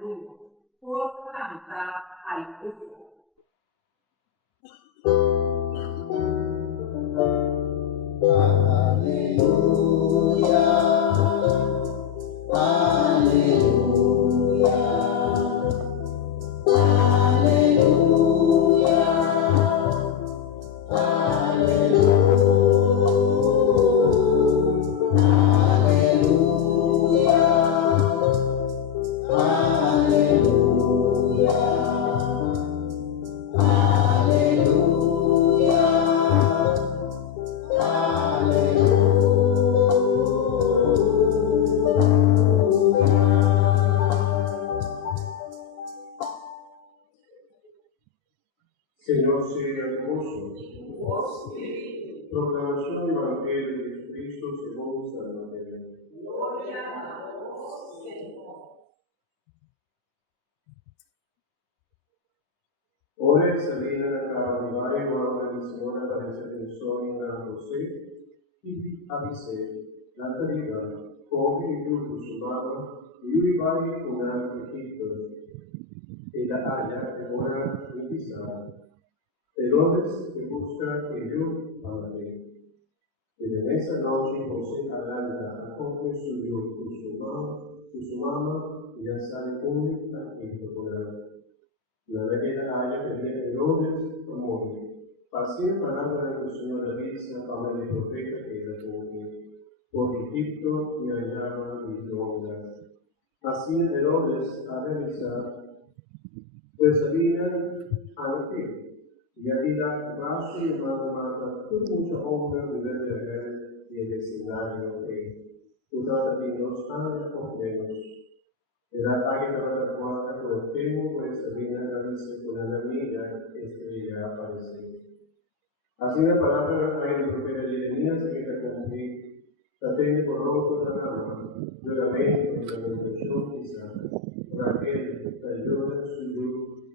aleluya. Por cantar aleluya. Señor sea con vosotros. Proclamación del Evangelio de Jesucristo según San Mateo. Gloria a vos, Señor. Ora Sabina arrivare quando il Signore apparesse nel sogno a José e avvise la tarifa, come il giusto sumava, e lui va con Egitto e la haya che ora in Pisana. Herodes que busca que yo padre. Desde esa noche José adelanta a coge su mamá y ya sale público a Egipto por él. La vecchia haya tenía Herodes a morir. Pasé palabra del Señor David, la fama del profeta que era por Egipto y hallaba mi honra. Así Herodes ha realizado, pues había antes. Y había raso y mata mucha honra de ver y el escenario de una de los años completos. Era talla de la cuarta por el temo, pues había la vista con la amiga estrella apareció. Así la palabra del profeta Jeremías se queda cumplir. Atende por rojo de la cama, nuevamente con la lamentación quizá, Raquel ayuda su yugo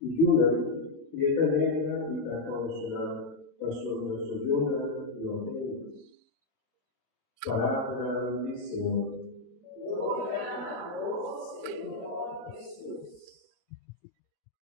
y Yuna. Y esta negra y la consolar, la soyuna no temas. Palabra del Señor.